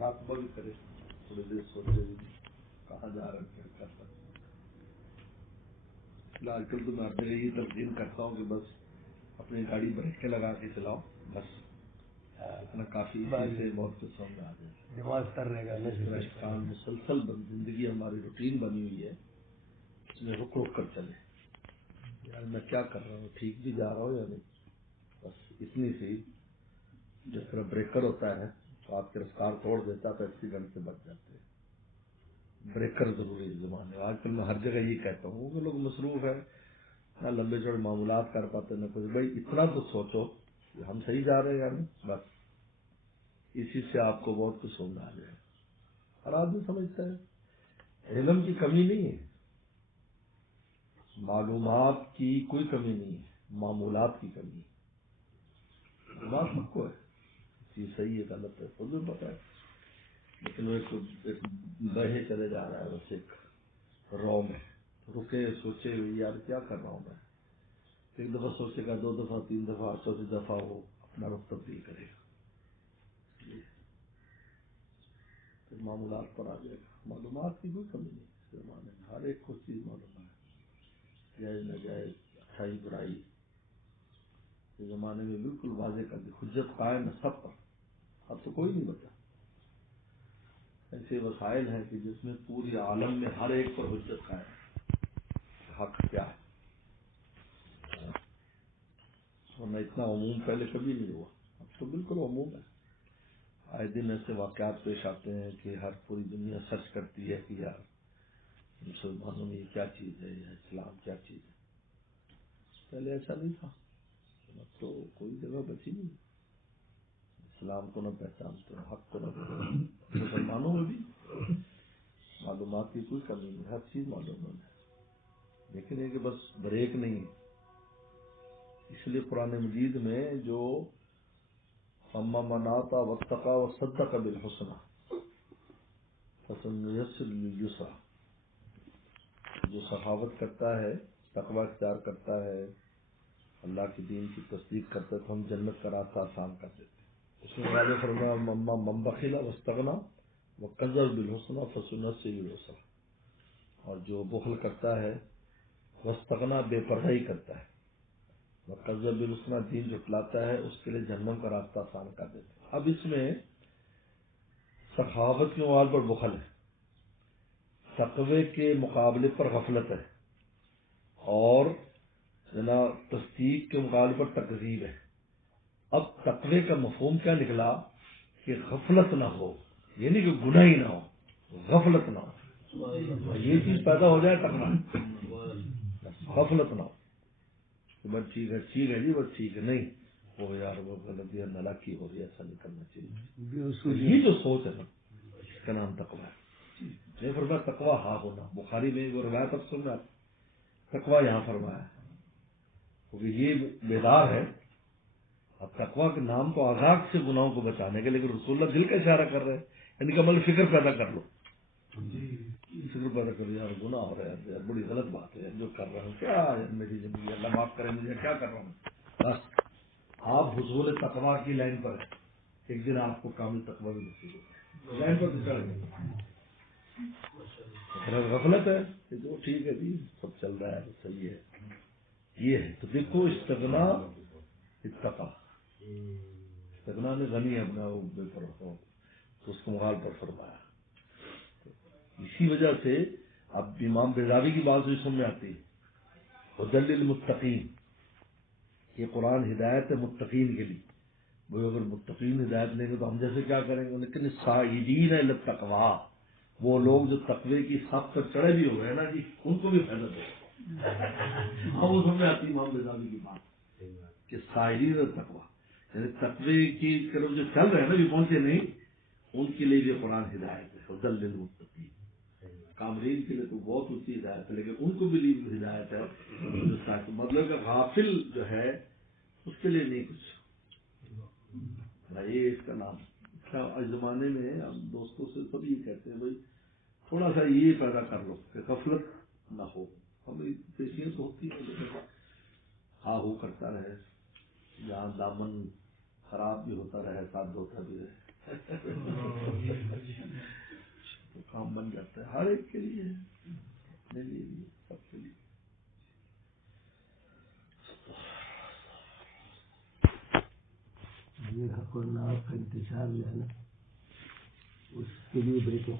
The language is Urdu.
مراقبہ بھی کرے، تھوڑی دیر سوچے کہاں جا رہے ہیں، کیا کر رہے ہیں۔ آج کل تو میں اپنے لیے یہ تلقین کرتا ہوں کہ بس اپنی گاڑی بریک کے لگا کے چلاؤ، بس اتنا کافی، اسی سے بہت کچھ سمجھ آ جائے۔ دماغ کرنے کا مسلسل زندگی ہماری روٹین بنی ہوئی ہے، اس میں رک رک کر چلے، یار میں کیا کر رہا ہوں، ٹھیک بھی جا رہا ہوں یا نہیں، بس اتنی سی جس طرح بریکر ہوتا ہے تو آپ کی رفتار توڑ دیتا تو ایکسیڈنٹ سے بچ جاتے ہیں۔ بریکر ضروری ہے زمانے میں۔ آج کل میں ہر جگہ یہی کہتا ہوں کہ لوگ مصروف ہیں، نہ لمبے چوڑے معاملات کر پاتے نہ کچھ، بھائی اتنا تو سوچو کہ ہم صحیح جا رہے ہیں یا نہیں، بس اسی سے آپ کو بہت کچھ سمجھ آ جائے۔ ہر آدمی سمجھتا ہے علم کی کمی نہیں ہے، معلومات کی کوئی کمی نہیں ہے، معمولات کی کمی ہے۔ بات سب کو ہے، یہ صحیح ہے غلط ہے خود بھی پتا ہے، لیکن وہ ایک بہے چلے جا رہا ہے بس ایک رو میں، رکے سوچے یار کیا کر رہا ہوں میں، ایک دفعہ سوچے گا، دو دفعہ، تین دفعہ، چوتھی دفعہ وہ اپنا رخ تبدیل کرے گا، پھر معاملات پر آ جائے گا۔ معلومات کی کوئی کمی نہیں اس زمانے میں، ہر ایک کو چیز معلوم ہے، جائز ناجائز، اچھائی برائی، اس زمانے میں بالکل واضح کر دی، حجت قائم ہے سب پر، اب تو کوئی نہیں بچا۔ ایسے وسائل ہیں کہ جس میں پوری عالم میں ہر ایک پر حجت قائم ہے، حق کیا ہے، ورنہ اتنا عموم پہلے کبھی نہیں ہوا، اب تو بالکل عموم ہے۔ آئے دن ایسے واقعات پیش آتے ہیں کہ ہر پوری دنیا سرچ کرتی ہے کہ یار مسلمانوں میں یہ کیا چیز ہے، یا اسلام کیا چیز ہے۔ پہلے ایسا نہیں تھا، اب تو کوئی جگہ بچی نہیں، اسلام کو نہ پہچانتے، حق کو نہ پہچانتے۔ مسلمانوں میں بھی معلومات کی کوئی کمی نہیں، ہر چیز معلوم ہے، لیکن یہ کہ بس بریک نہیں ہے۔ اس لیے قرآن مجید میں جو اما من آتا واتقى وصدق بالحسنى فسنيسره لليسرى، جو سخاوت کرتا ہے، تقوی اختیار کرتا ہے، اللہ کے دین کی تصدیق کرتا ہے تو ہم جنت کا راستہ آسان کر دیتے ہیں۔ اس میں واضح فرمایا اما من بخل واستغنى وكذب بالحسنى فسنيسره لليسرى، اور جو بخل کرتا ہے، واستغنى بے پرواہی کرتا ہے، وكذب بالحسنى دین جھٹلاتا ہے، اس کے لیے جہنم کا راستہ آسان کر دیتے ہیں۔ اب اس میں سخاوت کے مقابلے پر بخل ہے، تقوی کے مقابلے پر غفلت ہے، اور تصدیق کے مقابلے پر تکذیب ہے۔ اب تقوی کا مفہوم کیا نکلا کہ غفلت نہ ہو، یعنی کہ گناہ ہی نہ ہو، غفلت نہ ہو، یہ چیز پیدا ہو جائے تقوی، غفلت نہ ہو کہ بس ٹھیک ہے جی، بس ٹھیک ہے، نہیں وہ یار وہ غلطی ہے، نالاکی ہو رہی ہے، ایسا نہیں کرنا چاہیے، یہ جو سوچ ہے نا اس کا نام تقوی ہے۔ نہیں فرمایا تقوی ہاں ہونا، بخاری میں وہ روایت اب سن رہا تقوی یہاں فرمایا، کیونکہ یہ بیدار ہے۔ اب تقوی کے نام تو آزاد سے گناہوں کو بچانے کے، لیکن رسول اللہ دل کا اشارہ کر رہے ہیں، یعنی کہ عمل فکر پیدا کر لو، فکر پیدا کر لو، یار گناہ ہو رہا ہے، یار بڑی غلط بات ہے جو کر رہا ہوں، کیا یار میری زندگی، اللہ معاف کرے مجھے، کیا کر رہا ہوں بس آپ حصول تقوی کی لائن پر ہیں، ایک دن آپ کو کامل تقوی بھی نصیب ہوگا، لائن پر چڑھ گئے۔ غفلت ہے کہ جو ٹھیک ہے جی سب چل رہا ہے صحیح ہے، یہ ہے تو دیکھو استغنا اتقا، استغنا نے غنی اپنا بے پرواہ اس کو مغال پر فرمایا۔ اسی وجہ سے اب امام بیضاوی کی بات سمجھ میں آتی ہے، ہدی للمتقین، یہ قرآن ہدایت ہے متقین کے لیے، وہ اگر متقین ہدایت لیں گے تو ہم جیسے کیا کریں گے، لیکن سائرین الی التقوی، وہ لوگ جو تقوی کی سب پر چڑھے بھی ہوئے ہیں نا جی، ان کو بھی فائدہ دے۔ ہاں وہ سمجھ آتی امام بیضاوی کی بات کہ سائرین التقوی، یعنی تقوی کی طرف جو چل رہے ہیں نا، جو پہنچے نہیں، ان کے لیے بھی قرآن ہدایت ہے، ہدی للمتقین۔ کامرین کے لیے تو بہت اونچی ہدایت ہے، لیکن ان کو بھی ہدایت ہے جو مطلب کہ غافل جو ہے اس کے لیے نہیں کچھ بھائی، اس کا نام اس زمانے میں ہم دوستوں سے سب یہ کہتے ہیں بھائی تھوڑا سا یہ پیدا کر لو کہ غفلت نہ ہو، ہمیں پیشیت ہوتی ہے لیکن ہاں ہو کرتا رہے، جہاں دامن خراب بھی ہوتا رہے ساتھ دھوتا بھی رہے۔ ہر ایک کے لیے ہے، اپنے لیے بھی، سب کے لیے. یہ حق اور نام کا انتشار جو ہے نا اس کے لیے بیٹھے